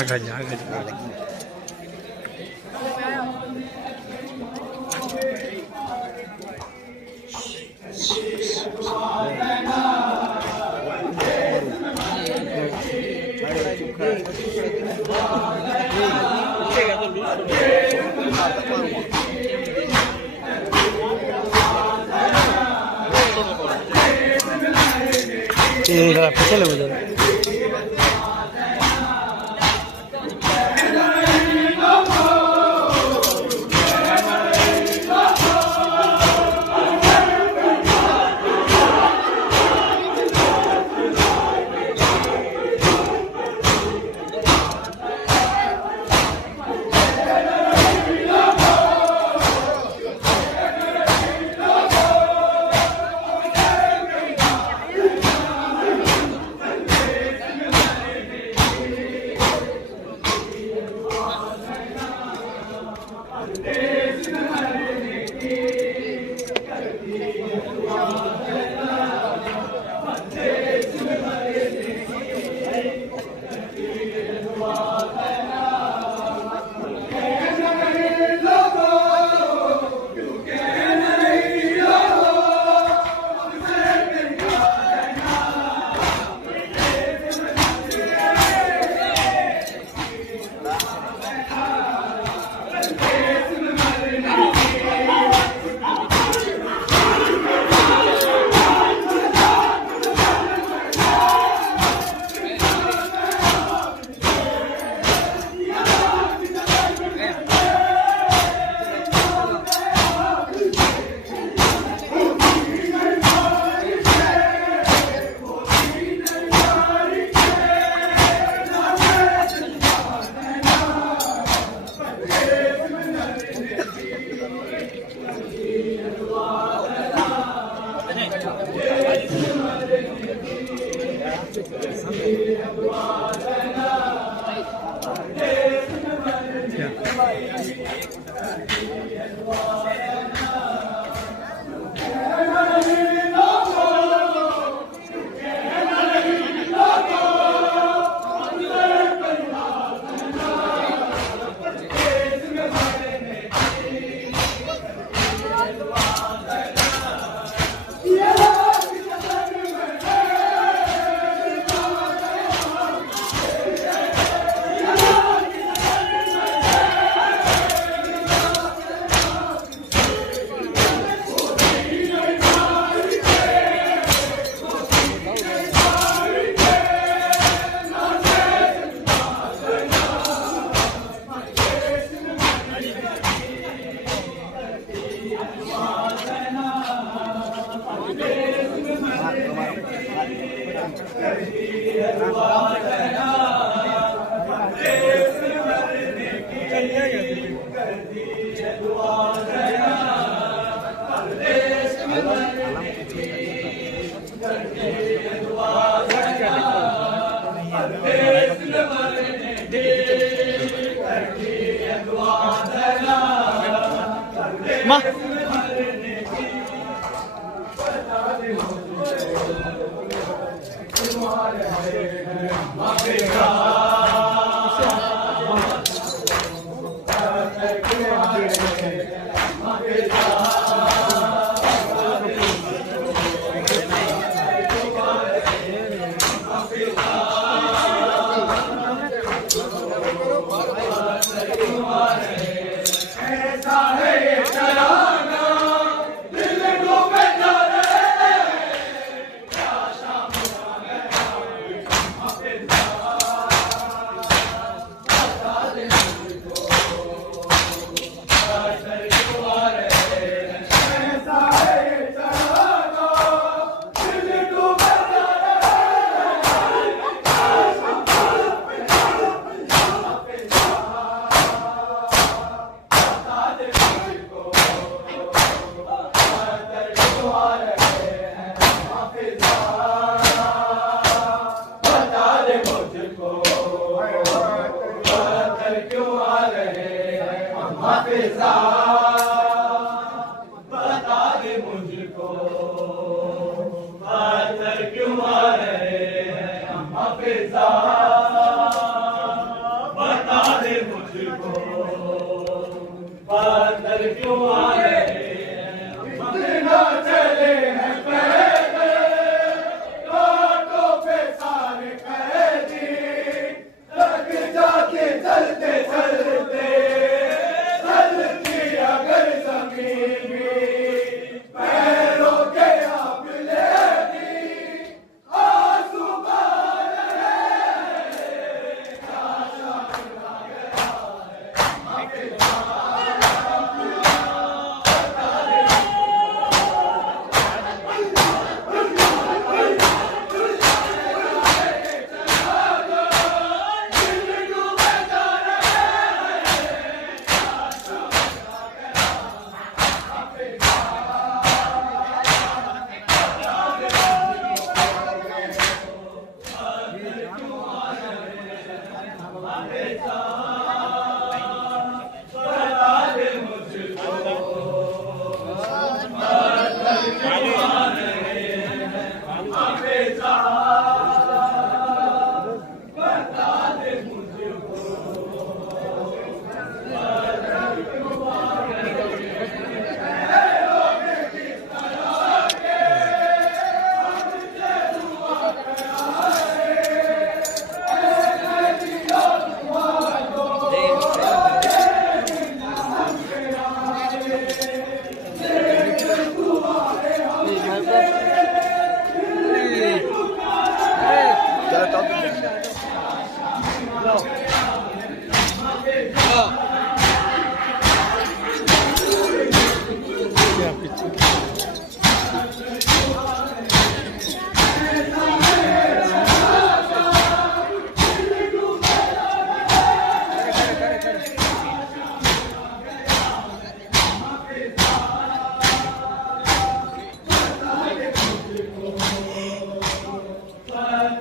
आगा जी आगा जी पीछे लोग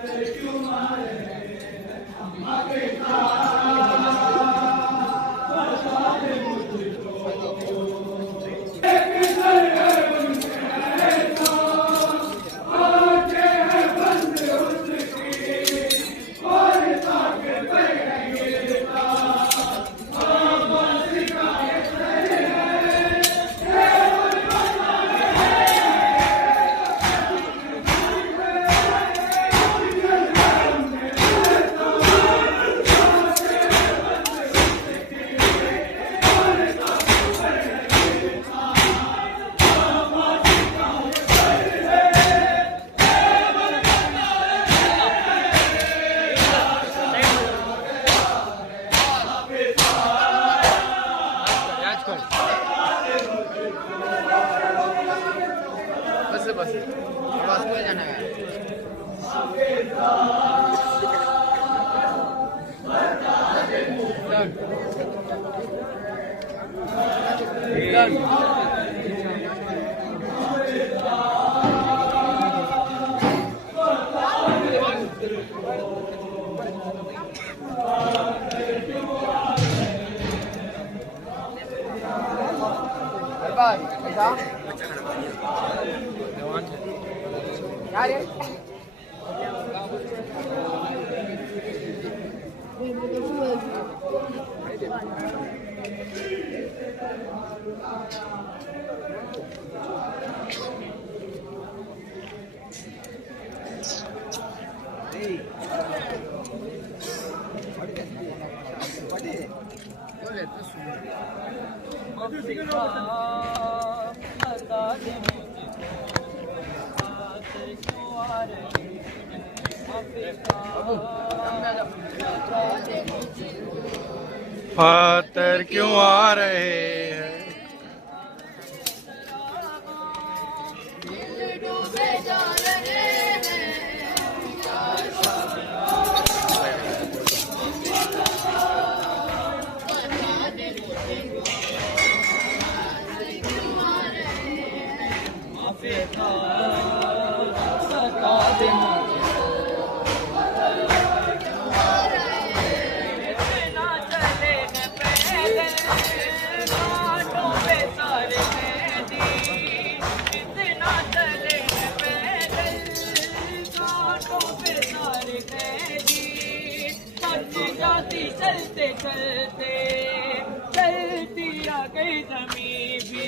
Thank you. बस बस में जाना है। फातर क्यों आ रहे हैं? चलते चलते चलती आ गई जमीन भी,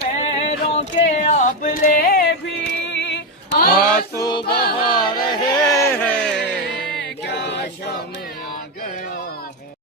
पैरों के आबले भी आंसू बहा